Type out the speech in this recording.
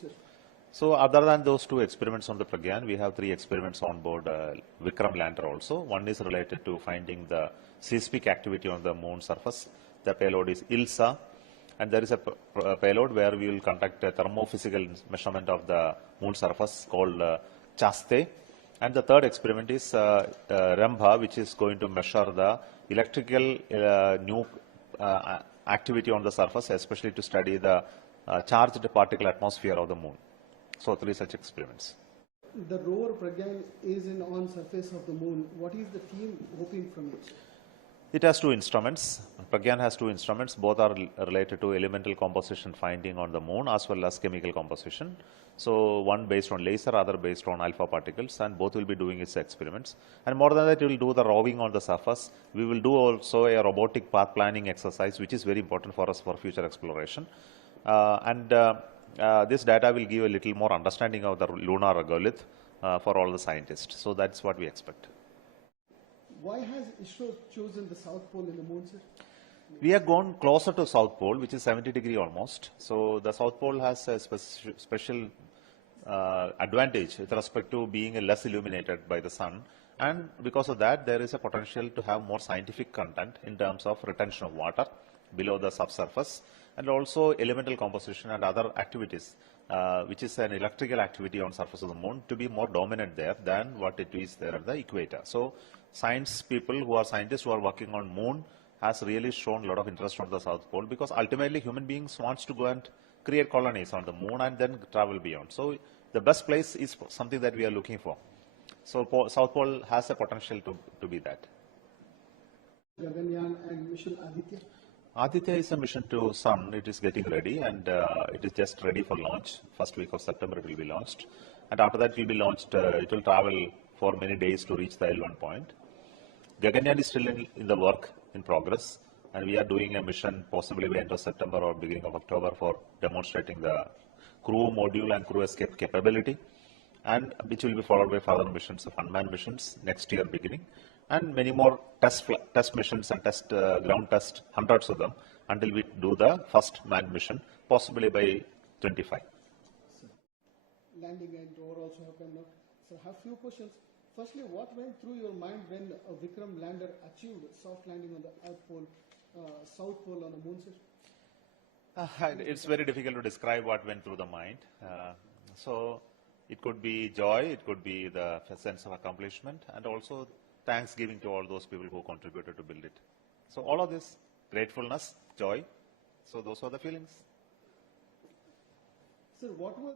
Sir. So other than those two experiments on the Pragyan, we have three experiments on board Vikram lander also. One is related to finding the seismic activity on the moon surface. The payload is ILSA, and there is a payload where we will conduct a thermophysical measurement of the moon surface called CHASTE. And the third experiment is REMBA, which is going to measure the electrical activity on the surface, especially to study the charged particle atmosphere of the moon. So three such experiments. The rover Pragyan is on surface of the moon. What is the team hoping from it? It has two instruments. Pragyan has two instruments. Both are related to elemental composition finding on the moon as well as chemical composition. So one based on laser, other based on alpha particles, and both will be doing its experiments. And more than that, we will do the roving on the surface. We will do also a robotic path planning exercise, which is very important for us for future exploration. This data will give a little more understanding of the lunar regolith for all the scientists. So that's what we expect. Why has ISRO chosen the South Pole in the moon, sir? We have gone closer to South Pole, which is 70 degrees almost. So the South Pole has a special advantage with respect to being less illuminated by the sun. And because of that, there is a potential to have more scientific content in terms of retention of water below the subsurface, and also elemental composition and other activities, which is an electrical activity on surface of the moon, to be more dominant there than what it is there at the equator. So science people who are scientists who are working on moon has really shown a lot of interest on the South Pole, because ultimately human beings wants to go and create colonies on the moon and then travel beyond. So the best place is something that we are looking for. So South Pole has a potential to be that. Gaganyaan and mission Aditya? Aditya is a mission to Sun. It is getting ready, and it is just ready for launch. First week of September it will be launched, and after that it will be launched. It will travel for many days to reach the L1 point. Gaganyaan is still in the work in progress, and we are doing a mission possibly by end of September or beginning of October for demonstrating the crew module and crew escape capability, and which will be followed by further missions of unmanned missions next year beginning, and many more test missions and ground test, hundreds of them, until we do the first manned mission, possibly by 25. Landing and rover also happened. So I have few questions. Firstly, what went through your mind when a Vikram lander achieved soft landing on the South Pole on the moon, sir? It's very difficult to describe what went through the mind. So it could be joy, it could be the sense of accomplishment, and also thanksgiving to all those people who contributed to build it. So all of this, gratefulness, joy, so those are the feelings. Sir, what were